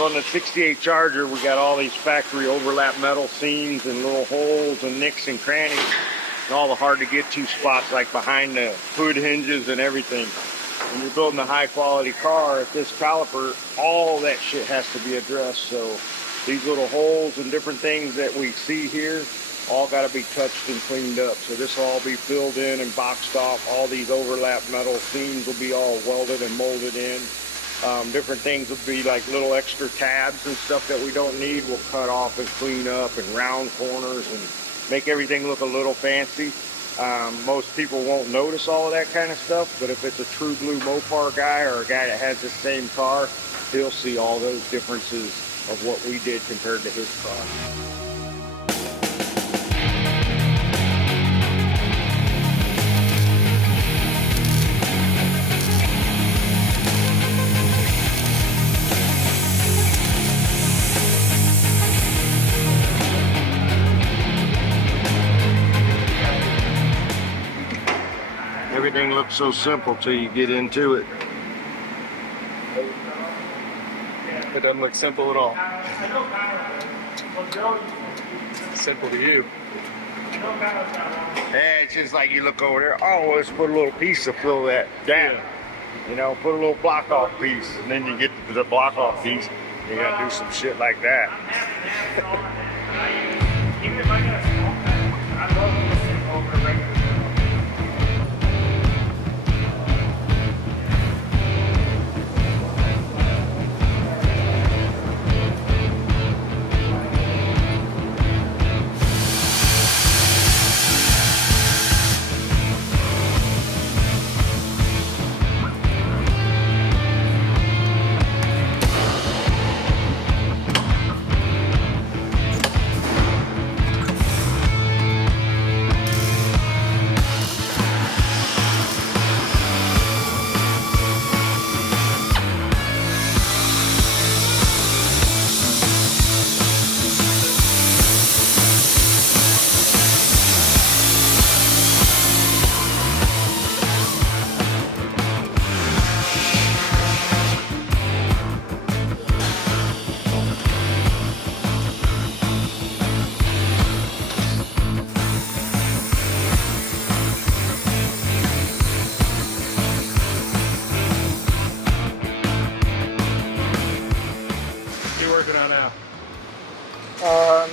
So on the 68 Charger, we got all these factory overlap metal seams and little holes and nicks and crannies and all the hard to get to spots like behind the hood hinges and everything. When you're building a high quality car at this caliper, all that shit has to be addressed. So these little holes and different things that we see here all got to be touched and cleaned up. So this will all be filled in and boxed off. All these overlap metal seams will be all welded and molded in. Different things will be like little extra tabs and stuff that we don't need. We'll cut off and clean up, and round corners and make everything look a little fancy. Most people won't notice all of that kind of stuff, but if it's a true blue Mopar guy or a guy that has the same car, he'll see all those differences of what we did compared to his car. Everything looks so simple till you get into it. It doesn't look simple at all. It's simple to you. Yeah, it's just like you look over there, oh, let's put a little piece to fill that gap. Yeah. You know, put a little block off piece, and then you get to the block off piece, you gotta do some shit like that. Even if I got a small pack, I love looking over a regular.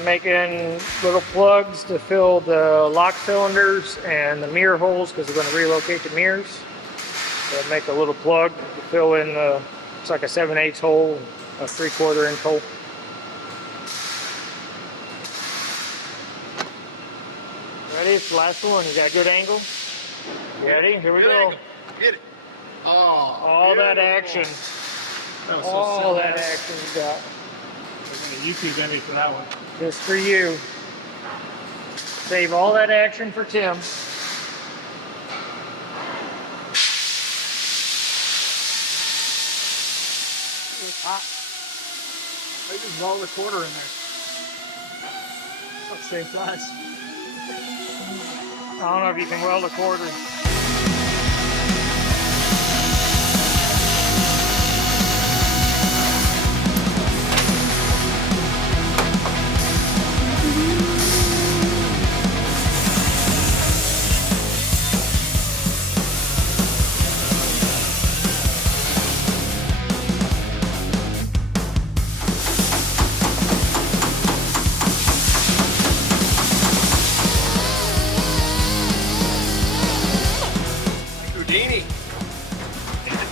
Making little plugs to fill the lock cylinders and the mirror holes because we're going to relocate the mirrors. So make a little plug to fill in the, it's like a 7/8 hole, a 3/4 inch hole. Ready? It's the last one. You got a good angle? Ready? Here we go. Get it. Oh, all that action. That was all that action you got. YouTube Emmy for that one. Just for you. Save all that action for Tim. It's hot. I just roll the quarter in there. About the same size. I don't know if you can weld a quarter.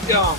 Go.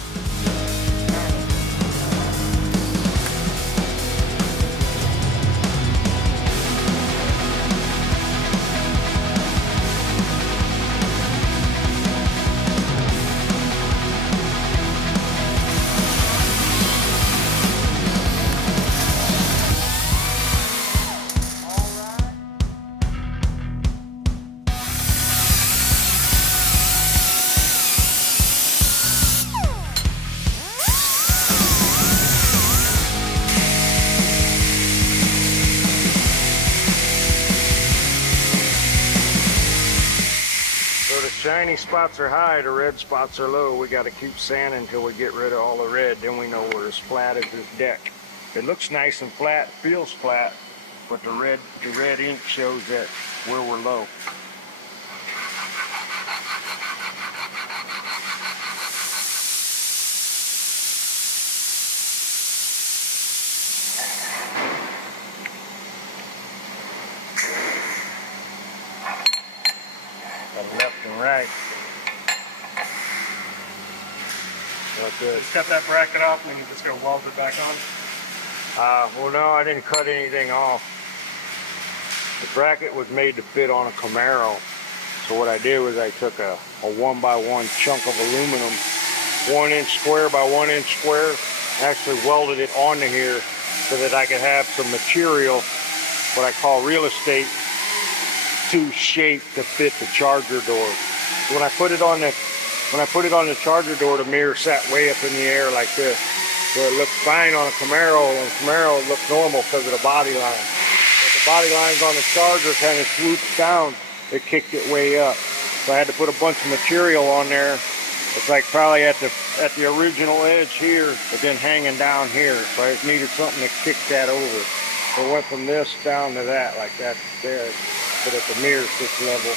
Shiny spots are high, the red spots are low. We got to keep sanding until we get rid of all the red. Then we know we're as flat as this deck. It looks nice and flat, feels flat, but the red ink shows that where we're low. Left and right. Just cut that bracket off and then you're just gonna weld it back on. Well, no, I didn't cut anything off. The bracket was made to fit on a Camaro. So what I did was I took a 1x1 chunk of aluminum, 1 inch square by 1 inch square, actually welded it onto here so that I could have some material, what I call real estate, to shape to fit the charger door. When I put it on the charger door, the mirror sat way up in the air like this. So it looked fine on a Camaro, and Camaro it looked normal because of the body line. But the body lines on the Charger kind of swooped down, it kicked it way up. So I had to put a bunch of material on there. It's like probably at the original edge here, but then hanging down here. So I just needed something to kick that over. So it went from this down to that, like that there, so that the mirror's this level.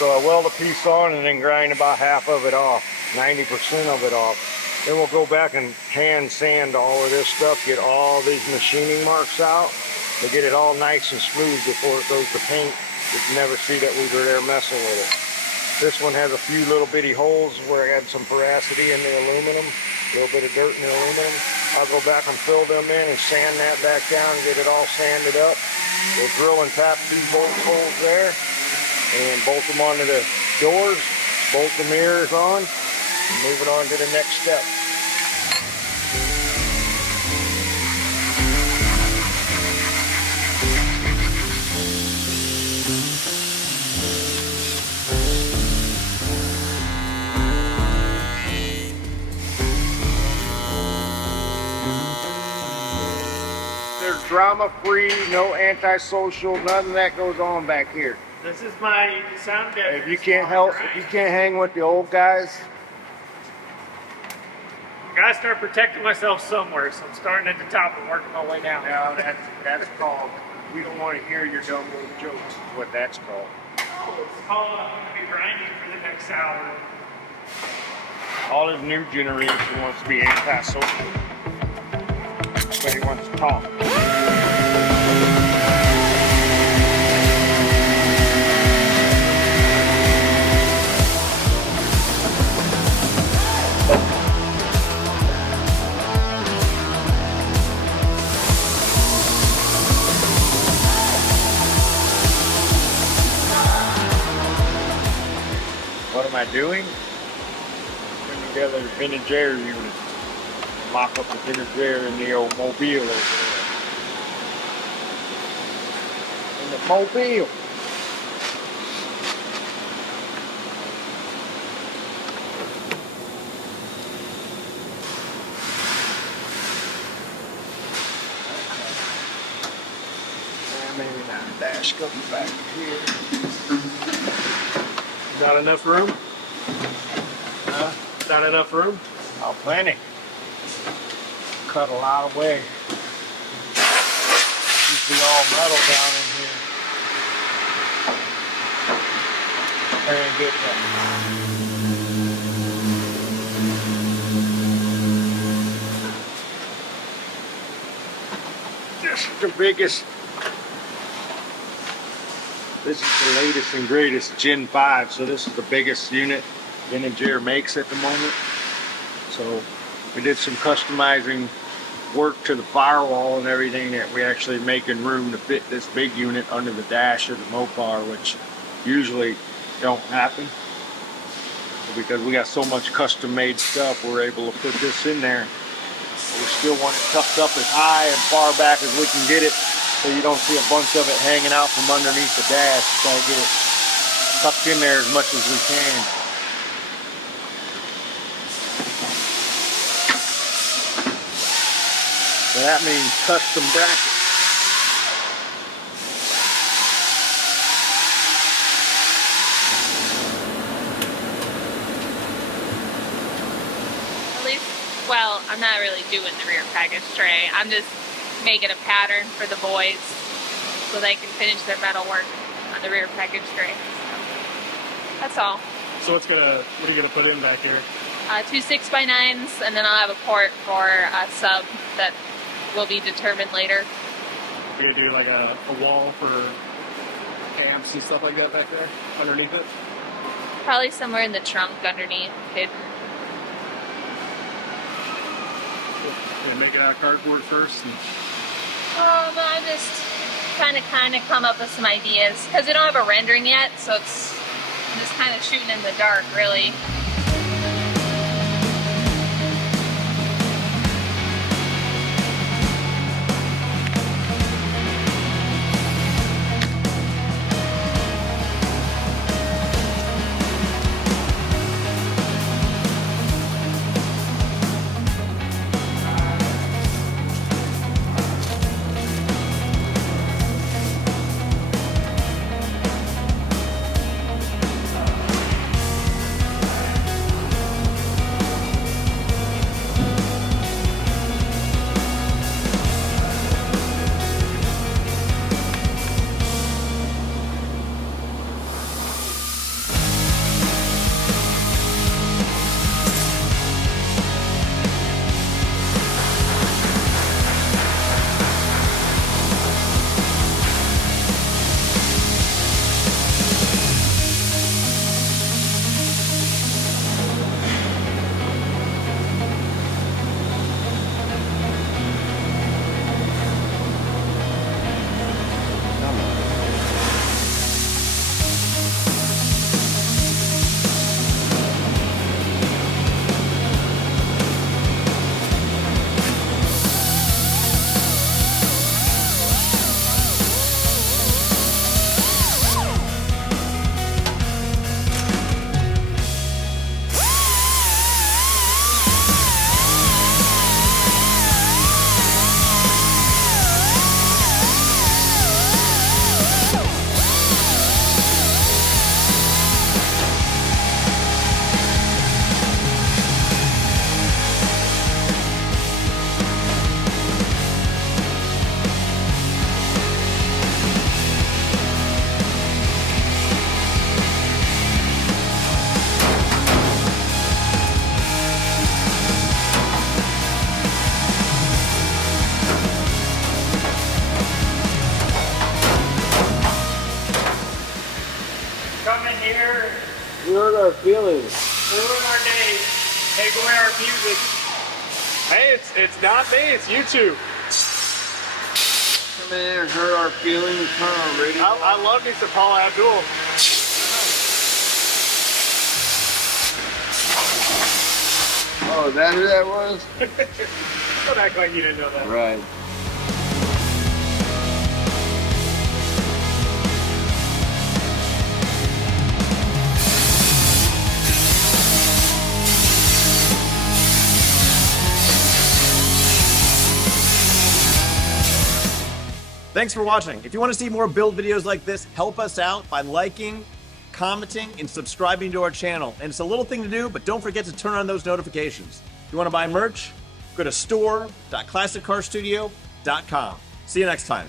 So I weld a piece on and then grind about half of it off, 90% of it off. Then we'll go back and hand sand all of this stuff, get all these machining marks out, to get it all nice and smooth before it goes to paint. You can never see that we were there messing with it. This one has a few little bitty holes where I had some porosity in the aluminum, a little bit of dirt in the aluminum. I'll go back and fill them in and sand that back down and get it all sanded up. We'll drill and tap 2 bolt holes there and bolt them onto the doors, bolt the mirrors on, and move it on to the next step. There's drama-free, no antisocial, none of that goes on back here. This is my sound deck. If you can't hang with the old guys, Gotta start protecting myself somewhere, so I'm starting at the top and working my way down. no, that's called, we don't want to hear your dumb little jokes, is what that's called. Oh, it's called I'm gonna be grinding for the next hour. All this new generation wants to be antisocial. Everybody wants to talk. What am I doing? Putting together a vintage air unit. Mock up the vintage air in the old Mobile over there. In the Mobile. Maybe not. Dash goes back here. Not enough room? Not enough room? Oh, plenty. Cut a lot away. This used to be all metal down in here. Very good though. This is the biggest. This is the latest and greatest Gen 5, so this is the biggest unit Vintage Air makes at the moment. So we did some customizing work to the firewall and everything that we actually making room to fit this big unit under the dash of the Mopar, which usually don't happen. Because we got so much custom made stuff, we're able to put this in there. But we still want it tucked up as high and far back as we can get it, so you don't see a bunch of it hanging out from underneath the dash. Try to get it tucked in there as much as we can. So that means custom brackets. At least Well, I'm not really doing the rear package tray. I'm just making a pattern for the boys so they can finish their metal work on the rear package tray. So, that's all. So what are you gonna put in back here? 2 6x9s, and then I'll have a port for a sub that will be determined later. You're gonna do like a wall for amps and stuff like that back there underneath it? Probably somewhere in the trunk underneath, hidden. And make it out of cardboard first. And... I just kind of come up with some ideas because we don't have a rendering yet, so it's I'm just kind of shooting in the dark, really. Come in here, You hurt our feelings. ruin our day, take away our music. Hey, it's not me, it's you two. Come in here and hurt our feelings, turn our radio off. I love me some Paul Abdul. Oh, is that who that was? Don't act like you didn't know that. Right. Thanks for watching. If you want to see more build videos like this, help us out by liking, commenting, and subscribing to our channel. And it's a little thing to do, but don't forget to turn on those notifications. If you want to buy merch, go to store.classiccarstudio.com. See you next time.